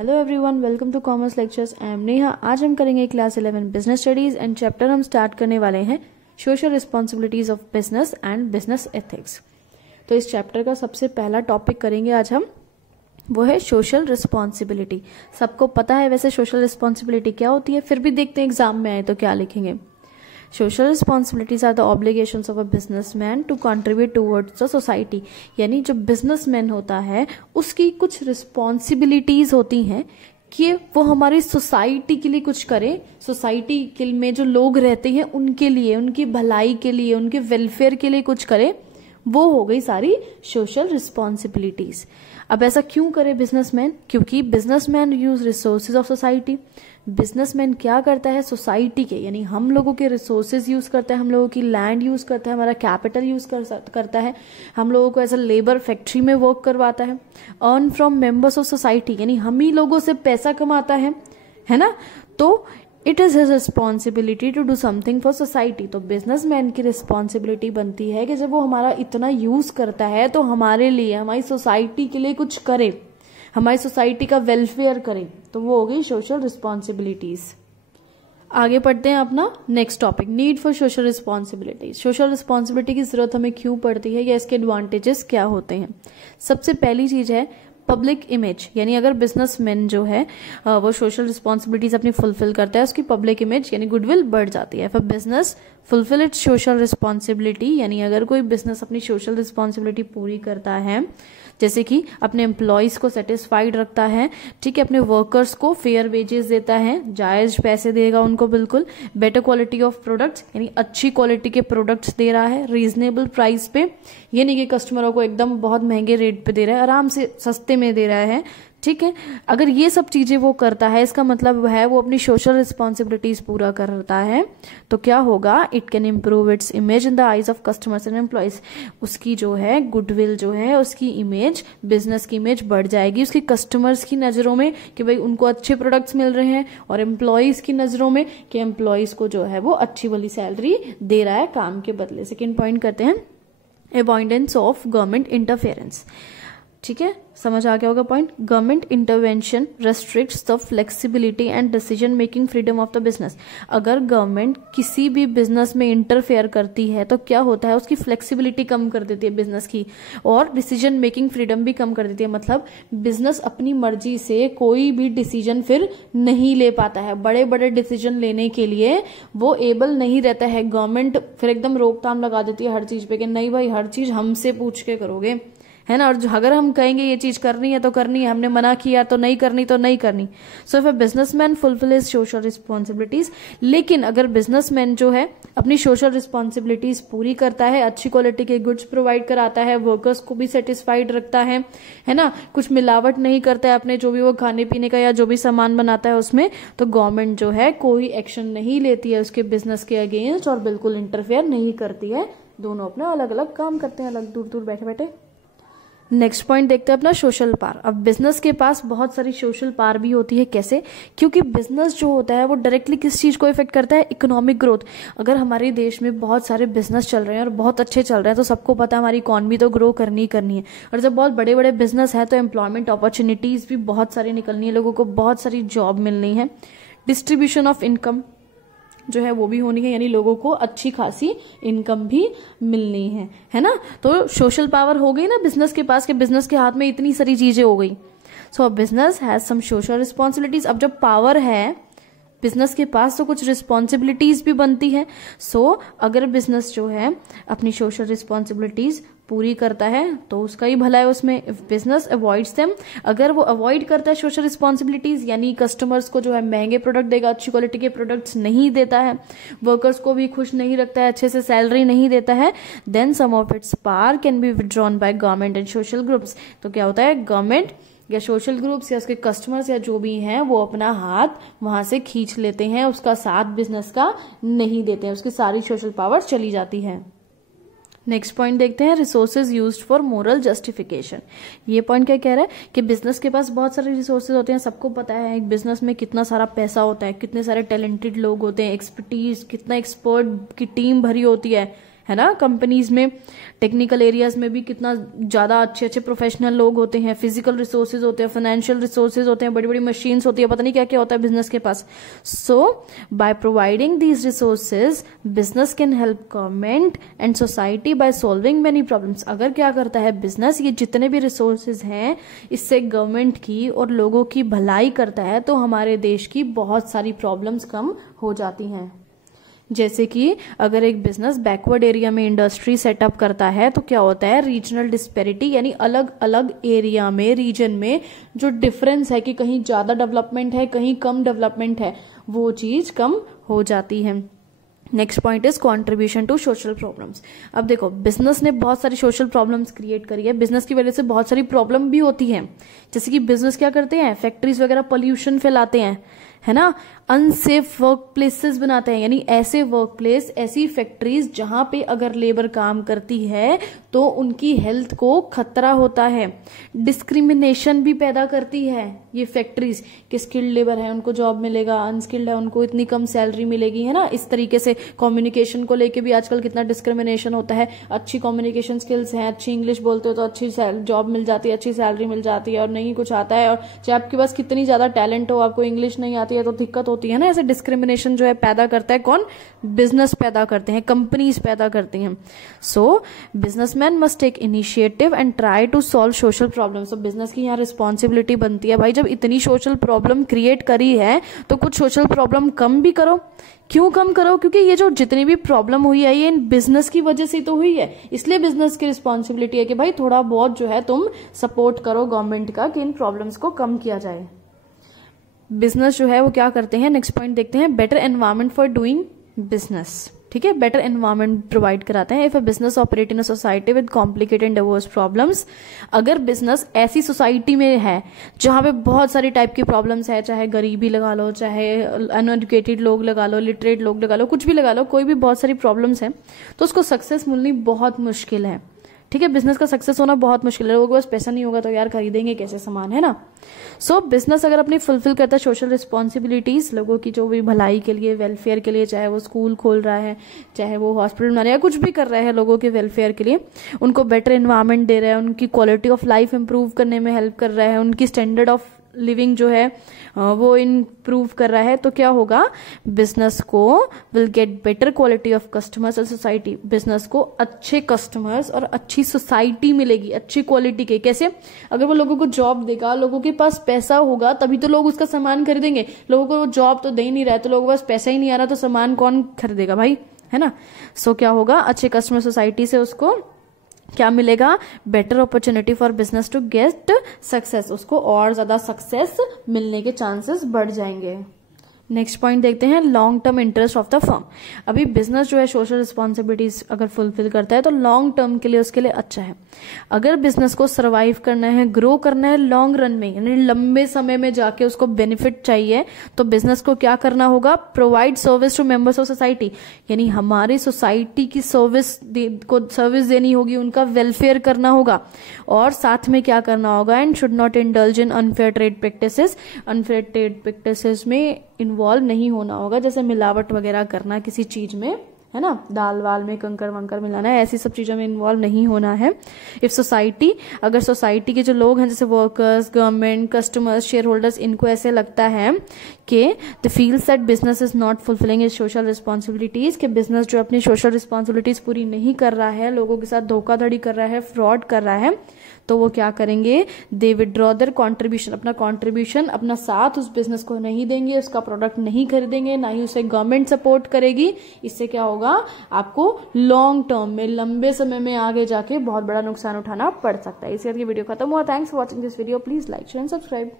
Hello everyone, welcome to commerce lectures. I am Neha. आज हम करेंगे class 11 business studies and chapter हम start करने वाले हैं social responsibilities of business and business ethics. तो इस चैप्टर का सबसे पहला टॉपिक करेंगे आज हम, वो है सोशल रिस्पॉन्सिबिलिटी। सबको पता है वैसे सोशल रिस्पॉन्सिबिलिटी क्या होती है, फिर भी देखते हैं एग्जाम में आए तो क्या लिखेंगे। Social responsibilities are the obligations of a businessman to contribute towards the society. यानी जो बिजनेसमैन होता है उसकी कुछ रिस्पॉन्सिबिलिटीज होती हैं कि वो हमारी सोसाइटी के लिए कुछ करे, सोसाइटी के में जो लोग रहते हैं उनके लिए, उनकी भलाई के लिए, उनके वेलफेयर के लिए कुछ करे। वो हो गई सारी सोशल रिस्पॉन्सिबिलिटीज। अब ऐसा क्यों करे बिजनेसमैन? क्योंकि businessman use resources of society. Businessman क्या करता है? सोसाइटी के यानी हम लोगों के रिसोर्सेज यूज करता है, हम लोगों की लैंड यूज करता है, हमारा कैपिटल यूज करता है, हम लोगों को एज अ लेबर फैक्ट्री में वर्क करवाता है। Earn from members of society यानी हम ही लोगों से पैसा कमाता है ना। तो it is his responsibility to do something for society. तो बिजनेसमैन की रिस्पॉन्सिबिलिटी बनती है कि जब वो हमारा इतना यूज करता है तो हमारे लिए, हमारी सोसाइटी के लिए कुछ करे, हमारी सोसाइटी का वेलफेयर करे। तो वो हो गई सोशल रिस्पॉन्सिबिलिटीज। आगे पढ़ते हैं अपना next topic, need for social responsibility. Social responsibility की जरूरत हमें क्यों पड़ती है या इसके एडवांटेजेस क्या होते हैं? सबसे पहली चीज है पब्लिक इमेज। यानी अगर बिजनेसमैन जो है वो सोशल रिस्पॉन्सिबिलिटीज अपनी फुलफिल करता है, उसकी पब्लिक इमेज यानी गुडविल बढ़ जाती है। For business fulfil it's social responsibility, यानी अगर कोई बिजनेस अपनी सोशल रिस्पॉन्सिबिलिटी पूरी करता है, जैसे कि अपने एम्प्लॉयज को सेटिस्फाइड रखता है, ठीक है, अपने वर्कर्स को फेयर वेजेस देता है, जायज पैसे देगा उनको, बिल्कुल बेटर क्वालिटी ऑफ प्रोडक्ट्स यानी अच्छी क्वालिटी के प्रोडक्ट्स दे रहा है रीजनेबल प्राइस पे, ये नहीं कि कस्टमरों को एकदम बहुत महंगे रेट पे दे रहा है, आराम से सस्ते में दे रहा है, ठीक है। अगर ये सब चीजें वो करता है, इसका मतलब है वो अपनी सोशल रिस्पॉन्सिबिलिटीज पूरा करता है। तो क्या होगा? It can improve its image in the eyes of customers and employees. उसकी जो है गुडविल जो है, उसकी इमेज, बिजनेस की इमेज बढ़ जाएगी उसकी कस्टमर्स की नजरों में कि भाई उनको अच्छे प्रोडक्ट्स मिल रहे हैं, और एम्प्लॉयज की नजरों में कि एम्प्लॉयज को जो है वो अच्छी वाली सैलरी दे रहा है काम के बदले। सेकेंड पॉइंट करते हैं अवॉइडेंस ऑफ गवर्नमेंट इंटरफेरेंस। ठीक है, समझ आ गया होगा point. Government intervention restricts the flexibility and decision making freedom of the business. अगर गवर्नमेंट किसी भी बिजनेस में इंटरफेयर करती है तो क्या होता है? उसकी फ्लेक्सिबिलिटी कम कर देती है बिजनेस की, और डिसीजन मेकिंग फ्रीडम भी कम कर देती है। मतलब बिजनेस अपनी मर्जी से कोई भी डिसीजन फिर नहीं ले पाता है, बड़े बड़े डिसीजन लेने के लिए वो एबल नहीं रहता है। गवर्नमेंट फिर एकदम रोकथाम लगा देती है हर चीज पे कि नहीं भाई हर चीज हमसे पूछ के करोगे, है ना। और अगर हम कहेंगे ये चीज करनी है तो करनी है, हमने मना किया तो नहीं करनी तो नहीं करनी। So if a businessman fulfil his social responsibilities. लेकिन अगर बिजनेसमैन जो है अपनी सोशल रिस्पॉन्सिबिलिटीज पूरी करता है, अच्छी क्वालिटी के गुड्स प्रोवाइड कराता है, वर्कर्स को भी सेटिस्फाइड रखता है ना, कुछ मिलावट नहीं करता है अपने जो भी वो खाने पीने का या जो भी सामान बनाता है उसमें, तो गवर्नमेंट जो है कोई एक्शन नहीं लेती है उसके बिजनेस के अगेंस्ट और बिल्कुल इंटरफेयर नहीं करती है। दोनों अपना अलग अलग काम करते हैं, अलग दूर दूर बैठे बैठे। नेक्स्ट पॉइंट देखते हैं अपना सोशल पावर। अब बिजनेस के पास बहुत सारी सोशल पावर भी होती है। कैसे? क्योंकि बिजनेस जो होता है वो डायरेक्टली किस चीज को इफेक्ट करता है? Economic growth. अगर हमारे देश में बहुत सारे बिजनेस चल रहे हैं और बहुत अच्छे चल रहे हैं तो सबको पता है हमारी इकोनॉमी तो ग्रो करनी ही करनी है, और जब बहुत बड़े बड़े बिजनेस है तो एम्प्लॉयमेंट अपॉर्चुनिटीज भी बहुत सारी निकलनी है, लोगों को बहुत सारी जॉब मिलनी है, डिस्ट्रीब्यूशन ऑफ इनकम जो है वो भी होनी है, यानी लोगों को अच्छी खासी इनकम भी मिलनी है ना। तो सोशल पावर हो गई ना बिजनेस के पास, कि बिजनेस के हाथ में इतनी सारी चीजें हो गई। So business has some social responsibilities. अब जब पावर है बिजनेस के पास तो कुछ रिस्पॉन्सिबिलिटीज भी बनती है। सो अगर बिजनेस जो है अपनी सोशल रिस्पॉन्सिबिलिटीज पूरी करता है तो उसका ही भला है उसमें। इफ बिजनेस अवॉइड्स देम, अगर वो अवॉइड करता है सोशल रिस्पॉन्सिबिलिटीज यानी कस्टमर्स को जो है महंगे प्रोडक्ट देगा, अच्छी क्वालिटी के प्रोडक्ट्स नहीं देता है, वर्कर्स को भी खुश नहीं रखता है, अच्छे से सैलरी नहीं देता है, then some of its power can be withdrawn by government and social groups. तो क्या होता है? गवर्नमेंट या सोशल ग्रुप्स या उसके कस्टमर्स या जो भी हैं वो अपना हाथ वहां से खींच लेते हैं, उसका साथ बिजनेस का नहीं देते हैं, उसकी सारी सोशल पावर चली जाती है। नेक्स्ट पॉइंट देखते हैं resources used for moral justification. ये पॉइंट क्या कह रहा है कि बिजनेस के पास बहुत सारे रिसोर्सेज होते हैं। सबको पता है एक बिजनेस में कितना सारा पैसा होता है, कितने सारे टैलेंटेड लोग होते हैं, एक्सपर्टीज, कितना एक्सपर्ट की टीम भरी होती है है ना। कंपनीज में टेक्निकल एरियाज में भी कितना ज्यादा अच्छे अच्छे प्रोफेशनल लोग होते हैं, फिजिकल रिसोर्सेज होते हैं, फाइनेंशियल रिसोर्सेज होते हैं, बड़ी बड़ी मशीन्स होती है, पता नहीं क्या क्या होता है बिजनेस के पास। So by providing these resources business can help government and society by solving many problems. अगर क्या करता है बिजनेस, ये जितने भी रिसोर्सेज हैं इससे गवर्नमेंट की और लोगों की भलाई करता है, तो हमारे देश की बहुत सारी प्रॉब्लम्स कम हो जाती हैं। जैसे कि अगर एक बिजनेस बैकवर्ड एरिया में इंडस्ट्री सेटअप करता है तो क्या होता है, रीजनल डिस्पेरिटी, यानी अलग अलग एरिया में, रीजन में जो डिफरेंस है कि कहीं ज्यादा डेवलपमेंट है कहीं कम डेवलपमेंट है, वो चीज कम हो जाती है। Next point is contribution to social problems. अब देखो बिजनेस ने बहुत सारी सोशल प्रॉब्लम्स क्रिएट करी है, बिजनेस की वजह से बहुत सारी प्रॉब्लम भी होती है। जैसे कि बिजनेस क्या करते हैं, फैक्ट्रीज वगैरह पोल्यूशन फैलाते हैं, है ना, अनसेफ वर्क प्लेसेस बनाते हैं, यानी ऐसे वर्क प्लेस, ऐसी फैक्ट्रीज जहां पे अगर लेबर काम करती है तो उनकी हेल्थ को खतरा होता है। डिस्क्रिमिनेशन भी पैदा करती है ये फैक्ट्रीज कि स्किल्ड लेबर है उनको जॉब मिलेगा, अनस्किल्ड है उनको इतनी कम सैलरी मिलेगी, है ना। इस तरीके से कम्युनिकेशन को लेके भी आजकल कितना डिस्क्रिमिनेशन होता है। अच्छी कम्युनिकेशन स्किल्स हैं, अच्छी इंग्लिश बोलते हो तो अच्छी जॉब मिल जाती है, अच्छी सैलरी मिल जाती है, और नहीं कुछ आता है और चाहे आपके पास कितनी ज्यादा टैलेंट हो, आपको इंग्लिश नहीं आती है तो दिक्कत होती है ना। ऐसे डिस्क्रिमिनेशन जो है पैदा करता है कौन, बिजनेस पैदा करते हैं, कंपनीज पैदा करती हैं। So businessman must take initiative and try to solve social problems. तो बिजनेस की यहाँ रिस्पॉन्सिबिलिटी बनती है, भाई जब इतनी सोशल प्रॉब्लम क्रिएट करी है तो कुछ सोशल प्रॉब्लम कम भी करो। क्यों कम करो, क्योंकि ये जो जितनी भी प्रॉब्लम हुई है ये इन बिजनेस की वजह से तो हुई है, इसलिए बिजनेस की रिस्पॉन्सिबिलिटी है कि भाई थोड़ा बहुत जो है तुम सपोर्ट करो गवर्नमेंट का कि इन प्रॉब्लम्स को कम किया जाए। बिजनेस जो है वो क्या करते हैं, नेक्स्ट पॉइंट देखते हैं, better environment for doing business. ठीक है, बेटर एनवायरमेंट प्रोवाइड कराते हैं। If a business operate in a society with complicated and diverse problems, अगर बिजनेस ऐसी सोसाइटी में है जहां पे बहुत सारी टाइप की प्रॉब्लम्स है, चाहे गरीबी लगा लो, चाहे अनएजुकेटेड लोग लगा लो, लिटरेट लोग लगा लो, कुछ भी लगा लो, कोई भी बहुत सारी प्रॉब्लम्स है, तो उसको सक्सेस मिलनी बहुत मुश्किल है। ठीक है, बिजनेस का सक्सेस होना बहुत मुश्किल है, लोगों के पास पैसा नहीं होगा तो यार खरीदेंगे कैसे सामान, है ना। सो बिजनेस अगर अपनी फुलफिल करता है सोशल रिस्पॉन्सिबिलिटीज, लोगों की जो भी भलाई के लिए, वेलफेयर के लिए, चाहे वो स्कूल खोल रहा है, चाहे वो हॉस्पिटल बना रहा है, कुछ भी कर रहा है लोगों के वेलफेयर के लिए, उनको बेटर एनवायरमेंट दे रहा है, उनकी क्वालिटी ऑफ लाइफ इंप्रूव करने में हेल्प कर रहा है, उनकी स्टैंडर्ड ऑफ लिविंग जो है वो इम्प्रूव कर रहा है, तो क्या होगा, बिजनेस को will get better quality of customers और सोसाइटी। बिजनेस को अच्छे कस्टमर्स और अच्छी सोसाइटी मिलेगी, अच्छी क्वालिटी के। कैसे, अगर वो लोगों को जॉब देगा, लोगों के पास पैसा होगा तभी तो लोग उसका सामान खरीदेंगे। लोगों को वो जॉब तो दे ही नहीं रहा है, तो लोगों के पास पैसा ही नहीं आ रहा, तो सामान कौन खरीदेगा भाई, है ना। सो क्या होगा, अच्छे कस्टमर सोसाइटी से उसको क्या मिलेगा, better opportunity for business to get success, उसको और ज्यादा सक्सेस मिलने के चांसेस बढ़ जाएंगे। नेक्स्ट पॉइंट देखते हैं, long term interest of the firm. अभी बिजनेस जो है सोशल रिस्पॉन्सिबिलिटीज अगर फुलफिल करता है तो लॉन्ग टर्म के लिए उसके लिए अच्छा है। अगर बिजनेस को सर्वाइव करना है, ग्रो करना है लॉन्ग रन में, यानी लंबे समय में जाके उसको बेनिफिट चाहिए, तो बिजनेस को क्या करना होगा, provide service to members of society, यानी हमारी सोसाइटी की सर्विस देनी होगी, उनका वेलफेयर करना होगा, और साथ में क्या करना होगा, and should not indulge in unfair trade practices. Unfair trade practices में इन्वॉल्व नहीं होना होगा, जैसे मिलावट वगैरह करना किसी चीज में, है ना, दाल वाल में कंकर वंकर मिलाना है, ऐसी सब चीजों में इन्वॉल्व नहीं होना है। इफ सोसाइटी, अगर सोसाइटी के जो लोग हैं जैसे workers, government, customers, share holders, इनको ऐसे लगता है कि the feels that business is not fulfilling is social responsibilities, कि बिजनेस जो अपनी सोशल रिस्पॉन्सिबिलिटीज पूरी नहीं कर रहा है, लोगों के साथ धोखाधड़ी कर रहा है, फ्रॉड कर रहा है, तो वो क्या करेंगे, दे विड्रॉ देयर कॉन्ट्रीब्यूशन, अपना कॉन्ट्रीब्यूशन, अपना साथ उस बिजनेस को नहीं देंगे, उसका प्रोडक्ट नहीं खरीदेंगे, ना ही उसे गवर्नमेंट सपोर्ट करेगी। इससे क्या होगा, आपको लॉन्ग टर्म में, लंबे समय में आगे जाके बहुत बड़ा नुकसान उठाना पड़ सकता है। इसके बाद ये वीडियो खत्म हुआ। Thanks for watching this video, please like share and subscribe.